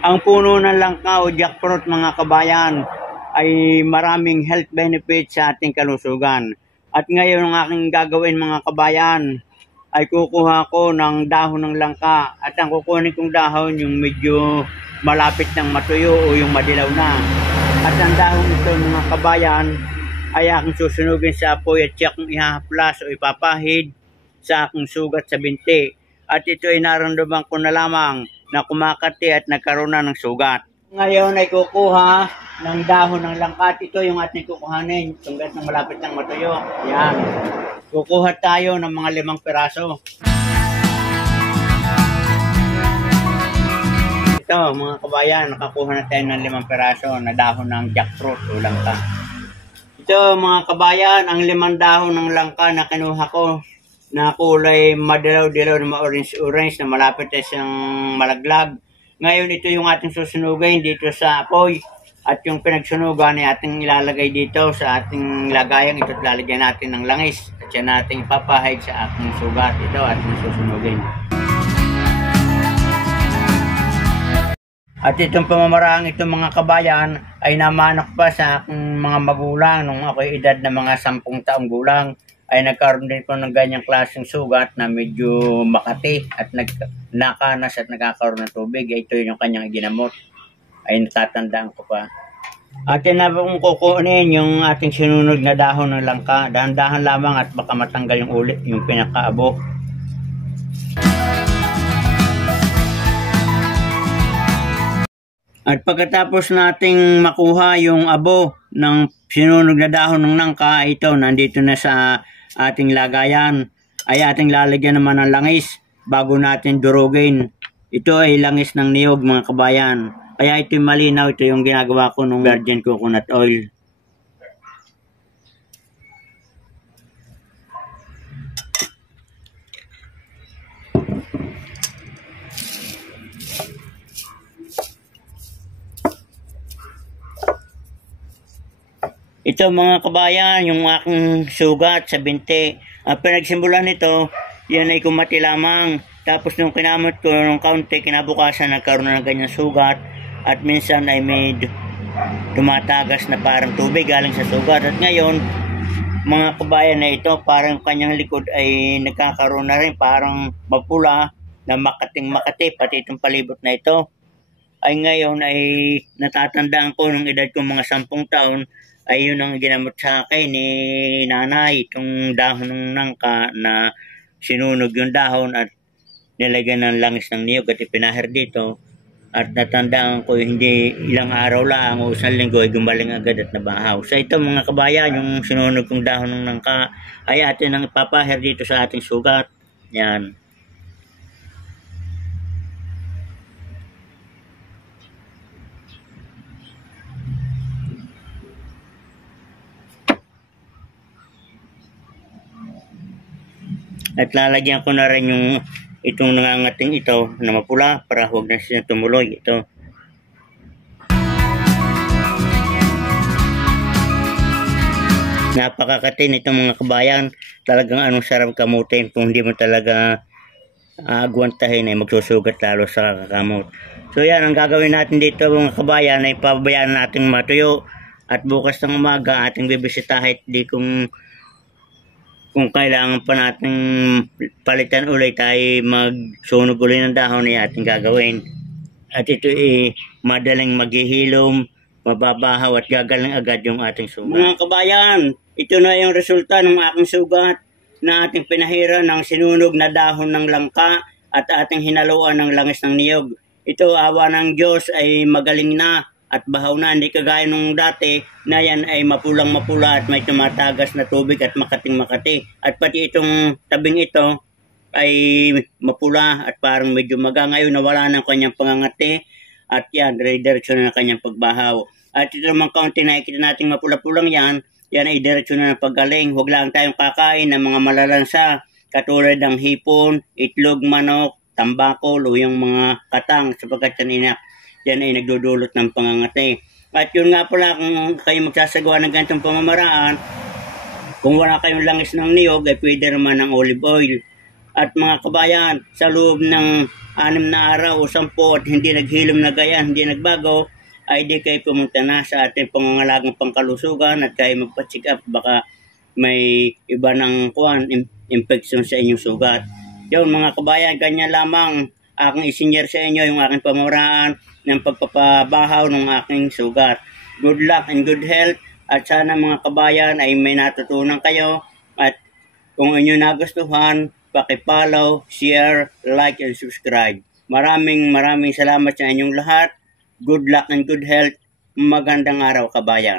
Ang puno ng langka o jackfruit mga kabayan ay maraming health benefits sa ating kalusugan. At ngayon ang aking gagawin mga kabayan ay kukuha ko ng dahon ng langka at ang kukunin kong dahon yung medyo malapit ng matuyo o yung madilaw na. At ang dahon ito mga kabayan ay aking susunugin sa apoy at siya kong ihahaplas o ipapahid sa aking sugat sa binti. At ito ay naramdaman ko na lamang na kumakati at nagkaroon na ng sugat. Ngayon ay kukuha ng dahon ng langka. Ito yung ating kukuhanin hanggang na malapit ng matuyo. Yan. Kukuha tayo ng mga 5 piraso. Ito mga kabayan, nakakuha na tayo ng 5 piraso na dahon ng jackfruit o langka. Ito mga kabayan, ang 5 dahon ng langka na kinuha ko na kulay madilaw-dilaw na ma-orange-orange na malapit na siyang malaglag. Ngayon ito yung ating susunugin dito sa apoy at yung pinagsunugan ay ating ilalagay dito sa ating lagayan. Ito lalagyan natin ng langis at yan natin ipapahid sa ating sugat. Ito ating susunugin. At itong pamamaraan itong mga kabayan ay namanok pa sa aking mga magulang nung ako'y edad na mga 10 taong gulang. Ay nagkaroon din po ng ganyang klaseng sugat na medyo makati at nakanas at nagkakaroon ng tubig. Ito yung kanyang ginamot. Ay natatandaan ko pa. At yan na kung kukunin yung ating sinunog na dahon ng langka. Dahan-dahan lamang at baka matanggal yung ulit, yung pinakaabo. At pagkatapos nating makuha yung abo ng sinunog na dahon ng langka, ito nandito na sa ating lagayan, ay ating lalagyan naman ng langis bago natin durugin. Ito ay langis ng niyog mga kabayan. Kaya ito malinaw, ito yung ginagawa ko ng virgin coconut oil. Ito mga kabayan, yung aking sugat sa binti. Pinagsimbulan nito, yan ay kumati lamang. Tapos nung kinamot ko ng kaunti, kinabukasan nagkaroon na ng ganyan sugat. At minsan ay may tumatagas na parang tubig galing sa sugat. At ngayon, mga kabayan na ito, parang kanyang likod ay nagkakaroon na rin parang mapula na makating-makati. Pati itong palibot na ito. Ay ngayon ay natatandaan ko nung edad ko mga 10 taon, ay yun ang ginamot sa akin ni nanay, itong dahon ng nangka na sinunog yung dahon at nilagyan ng langis ng niyog at ipinahir dito. At natandaan ko hindi ilang araw lang o 1 linggo ay gumaling agad at nabahaw. So ito mga kabayan, yung sinunog yung dahon ng nangka ay atin ang ipapahir dito sa ating sugat. Yan. At lalagyan ko na rin yung itong nangangating ito na mapula para huwag na siya tumuloy. Ito. Napakakatin itong mga kabayan. Talagang anong sarap kamutin kung hindi mo talaga agwantahin ay magsusugat lalo sa kakamot. So yan ang gagawin natin dito mga kabayan ay pabayaan natin matuyo. At bukas ng umaga ating bibisitahin di kung kailangan pa natin palitan ulit ay magsunog ulit ng dahon ay ating gagawin. At ito ay madaling maghihilom, mababahaw at gagaling agad yung ating sugat. Mga kabayan, ito na yung resulta ng aking sugat na ating pinahira ng sinunog na dahon ng langka at ating hinaluan ng langis ng niyog. Ito awa ng Diyos ay magaling na at bahaw na, hindi kagaya nung dati na yan ay mapulang-mapula at may tumatagas na tubig at makating-makati. At pati itong tabing ito ay mapula at parang medyo maga. Ngayon nawala ng kanyang pangangati at yan, diretso na ng kanyang pagbahaw. At ito naman kaunti nakikita natin mapula-pulang yan ay diretso na ng paggaling. Huwag lang tayong kakain ng mga malalansa katulad ng hipon, itlog, manok, tambako, luyang mga katang sapagkat yan ay nagdudulot ng pangangati. At yun nga pala, kung kayo magsasagawa ng ganitong pamamaraan, kung wala kayong langis ng niyog, ay pwede naman ng olive oil. At mga kabayan, sa loob ng 6 na araw o 10 at hindi naghilom na gaya, hindi nagbago, ay di kayo pumunta na sa ating pangangalagang pangkalusugan at kayo magpa-check up. Baka may iba ng infection sa inyong sugat. Yun mga kabayan, kanya lamang aking isinyer sa inyo yung aking pamuraan ng pagpapabahaw ng aking sugat. Good luck and good health at sana mga kabayan ay may natutunan kayo at kung inyo nagustuhan, paki-follow, share, like, and subscribe. Maraming salamat sa inyong lahat. Good luck and good health. Magandang araw kabayan.